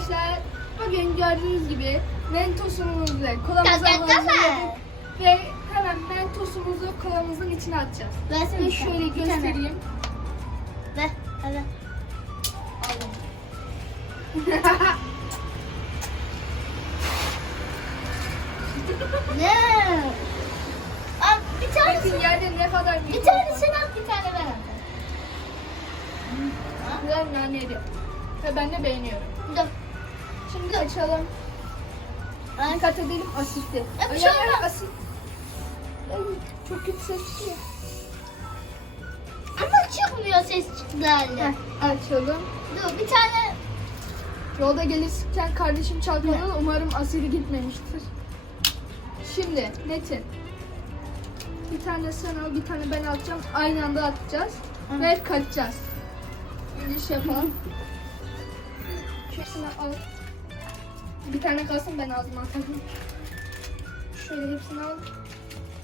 arkadaşlar. Bugün gördüğünüz gibi mentosumuzu ve kolamızı hazırladık. Ve hemen mentosumuzu kolamızın içine atacağız. Versene Ve bir şöyle tane, bir tane. göstereyim. Ver. Hadi. Ne? Abi bir tane Bakın yerde ne kadar bir tane sen at bir tane ben atayım. Güzel naneli. Ve ben de beğeniyorum. Dur. Şimdi açalım. Ay. Dikkat edelim asitli. Ya bir şey olmaz. asit. Ay, çok kötü ses çıkıyor. Ama çıkmıyor ses çıktı halde. Açalım. Dur bir tane Yolda gelirken kardeşim çalkaladı. Umarım asidi gitmemiştir. Şimdi Metin. Bir tane sen al, bir tane ben atacağım. Aynı anda atacağız. Hı. Ve kaçacağız. Önce şey yapalım. Şöyle al. Bir tane kalsın ben ağzıma atarım. Şöyle hepsini al.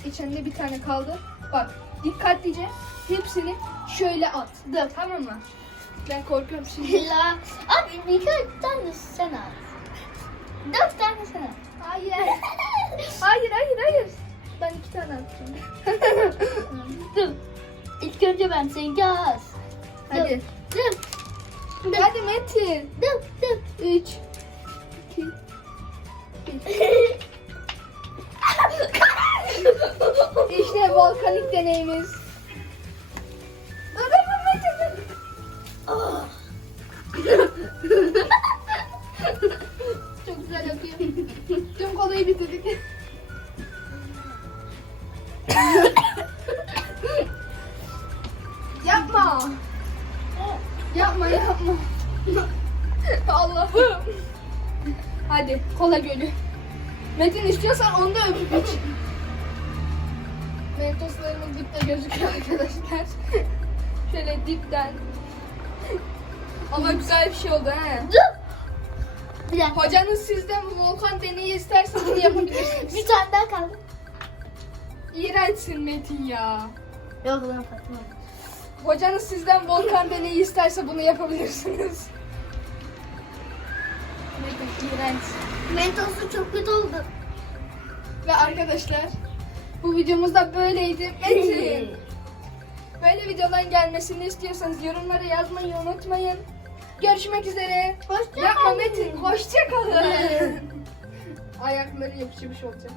İçinde bir tane kaldı. Bak dikkatlice hepsini şöyle at. Dur tamam mı? Ben korkuyorum şimdi. la. Abi birkaç tane sen at. Dört tane sen at. Hayır. Hayır hayır hayır. Ben iki tane atacağım. Dur. İlk önce ben seninki az. Hadi. Dur. Dur. Hadi Metin. Dur. Dur. Üç. İşte volkanik deneyimiz. Ah. Çok güzel akıyor. Tüm kolayı bitirdik. yapma. Yapma yapma. Allah'ım. Hadi kola gölü. Metin istiyorsan onu da öpüp iç. Mentoslarımız dipte gözüküyor arkadaşlar. Şöyle dipten. Ama güzel bir şey oldu he. Bir dakika. Hocanız sizden volkan deneyi isterse bunu yapabilirsiniz. Bir tane daha kaldı. İğrençsin Metin ya. Yok lan Fatma. Hocanız sizden volkan deneyi isterse bunu yapabilirsiniz. Metin iğrenç. Mentosu çok kötü oldu. Ve arkadaşlar bu videomuz da böyleydi. Metin. Böyle videoların gelmesini istiyorsanız yorumlara yazmayı unutmayın. Görüşmek üzere. Hoşça Yapma kalın. Metin. Hoşça kalın. Ayakları yapışmış olacak.